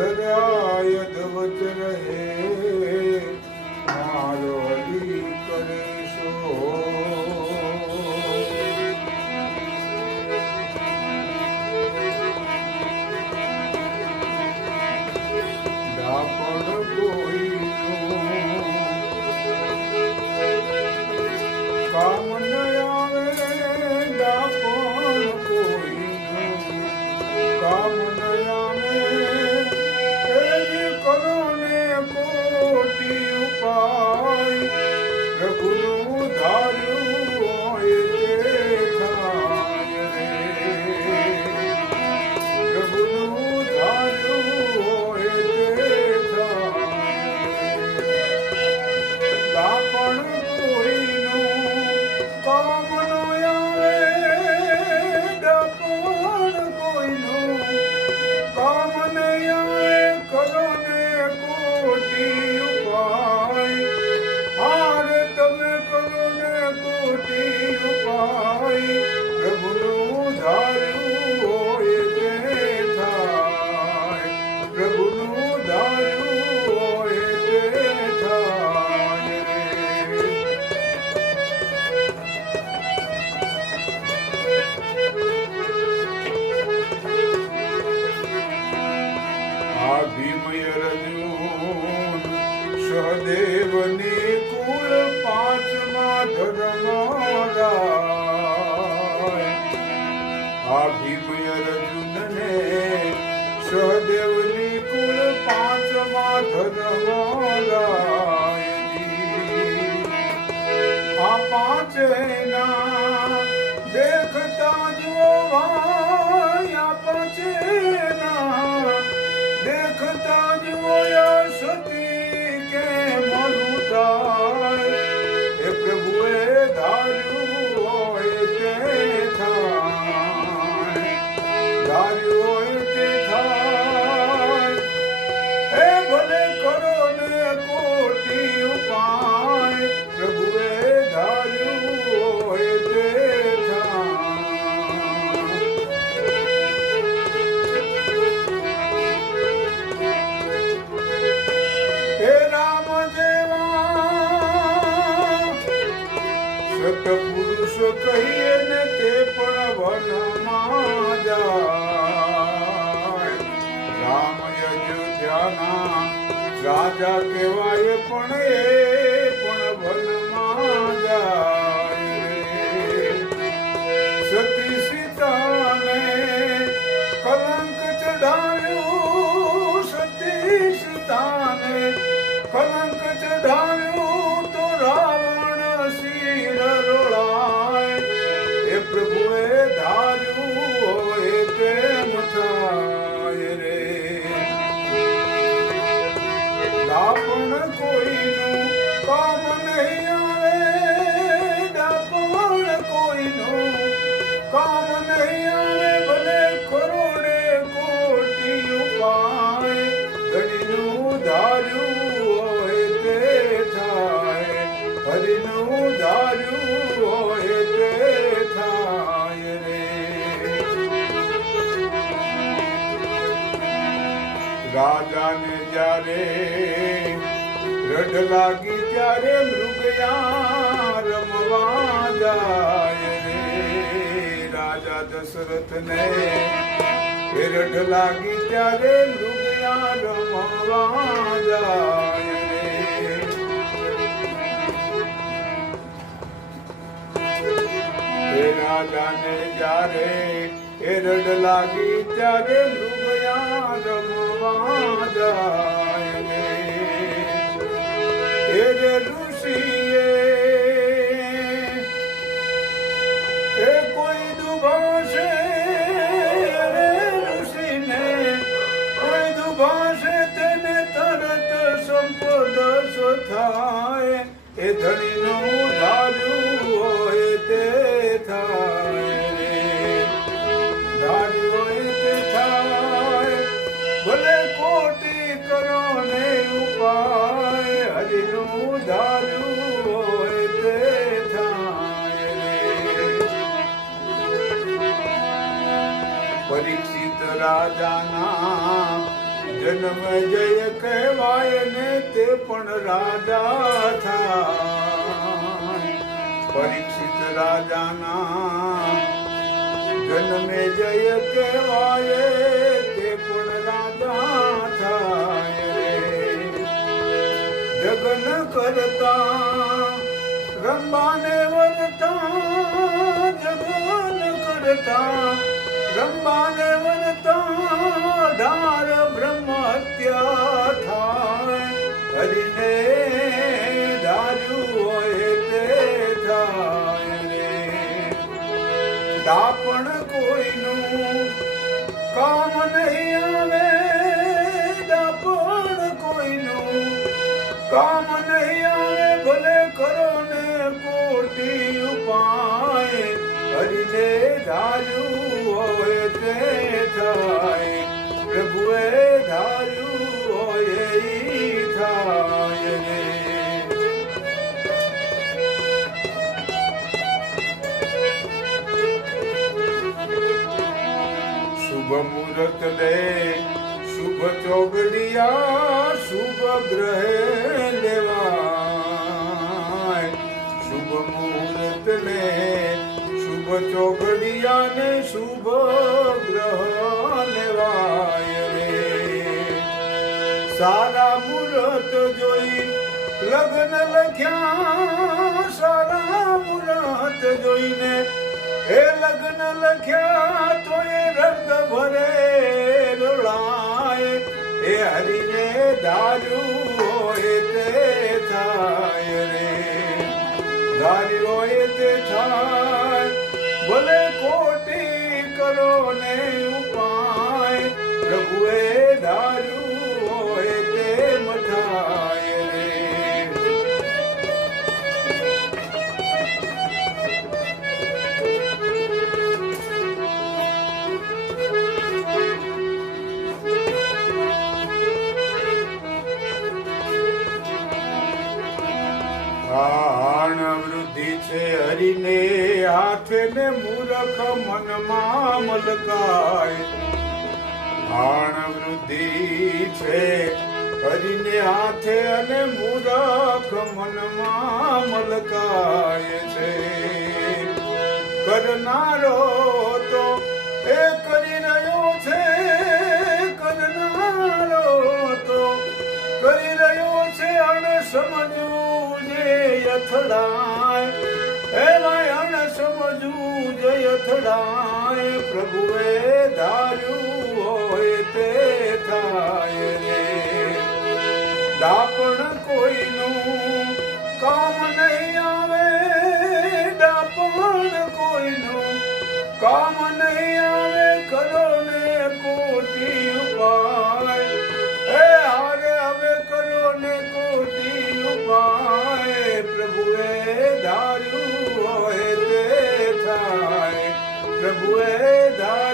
ધરાય ધવચ રહે મારો હરી કરે સો દાપણ કોઈનું કામ ન આવે દાપણ કોઈનું કામ ન આવે કરો ને કોટી ઉપાય પ્રભુનું ધાર્યું હોય તે થાય રે પ્રભુનું ધાર્યું હોય તે થાય દાપણ કોઈનું કામ ન આવે દાપણ કોઈનું કામ ન આવે કરો ને કોટી ઉપાય હારે તમે કરો ને કોટી ઉપાય પ્રભુનું ધાર્યું હોય તે થાય પ્રભુનું ધાર્યું હોય તે થાય આ ભીમય રજૂન સહદેવની કુળ પાંચમા ધર્મરાય આ ભીમય રજૂનને સહદેવની કુળ પાંચમા ધર્મરાયજી આ પાંચેના દેખતા જો ભાઈ આ પાંચેના દેખતા જોયા સતી કે મરું થાય એ પ્રભુએ ધાર્યું હોય તે થાય ધાર્યું હોય તે થાય એ ભલે કરો ને કોટી ઉપાય પ્રભુએ ધાર્યું હોય તે થાય પુરુષ કહીએ ને તે પણ વનમાં જાય રામ અયોધ્યાના રાજા કહેવાય પણ એ પણ વનમાં જાય સતી સીતાને કલંક ચઢાવ્યું સતી સીતાને કલંક ચઢાવ્યું તો રાવણ શિર રોળાય એ પ્રભુએ ધાર્યું હોય તેમ થાય રે દાપણ કોઈનું કામ નહીં આવે દાપણ કોઈનું કામ નહીં આવે ભલે કરોડે કોટી ઉપાય ધણીનું ધાર્યું હોય તે થાય હરિનું ધાર્યું હોય તે થાય રે રાજાને જ્યારે રઢ લાગી ત્યારે મૃગયા રમવા જાય રે રાજા દશરથને રઢ લાગી ત્યારે મૃગયા રમવા જાય રે રાજાને જ્યારે રઢ લાગી ત્યારે મૃગયા રમવા જાય રે ઋષિએ કોઈ દુભાષે ઋષિને કોઈ દુભાષે તેને તરત સંપદસ થાય એ ધણીનું ધાર્યું હોય તે થાય ધાર્યું હોય તે થાય ભલે કોટી કરો ને ઉપાય હરિનું ધાર્યું હોય તે થાય પરીક્ષિત રાજાના જન્મ જય કહેવાય ને તે પણ રાજા થાય. પરીક્ષિત રાજાના જન્મે જય કહેવાય તે પણ રાજા થાય રે. જગન કરતા રંબાને વરતા, જગન કરતા રંબાને વરતા, ધાર બ્રહ્મ હત્યા થાય. હરિને ધાર્યું હોય તે થાય રે. દાપણ કોઈનું કામ નહીં આવે, દાપણ કોઈનું કામ નહીં આવે, ભલે કરો ને કોટી ઉપાય. હરિને ધાર્યું હોય તે થાય, પ્રભુએ ધાર્યું હોય ઈ થાય રે. શુભ મુહૂર્ત લે શુભ ચોગડિયા, શુભ ગ્રહે લેવાય. શુભ મુહૂર્ત લે શુભ ચોગડિયા ને શુભ ગ્રહ લેવાય રે. સારા મુહૂર્ત જોઈ લગ્ન લખ્યા, સારા મુહૂર્ત જોઈને એ લગ્ન લખ્યા, તો એ રંગ ભરે ડોળાય. એ હરિને ધાર્યું હોય તે થાય રે. ધાર્યું હોય તે થાય, ભલે કોટી કરો ને ઉપાય. પ્રભુએ ધાર્યું હોય તેમ થાય રે. આણ વૃદ્ધિ છે હરિને હાથે ને મૂરખ મનમાં મલકાય. આણ વૃદ્ધિ છે હરિને હાથે અને મૂરખ મનમાં મલકાય છે. કરનારો તો એ કરી રહ્યો છે, કરનારો તો કરી રહ્યો છે. અણ સમજવું જે અથડાય, એમાં અણ સમજવું જે અથડાય. પ્રભુએ ધાર્યું હોય તે થાય રે. દાપણ કોઈનું કામ નહીં આવે, દાપણ કોઈનું કામ નહીં આવે, કરો ને કોટી ઉપાય. એ હારે હવે કરો ને કોટી ઉપાય. પ્રભુએ ધાર્યું હોય તે થાય, પ્રભુએ ધાર્યું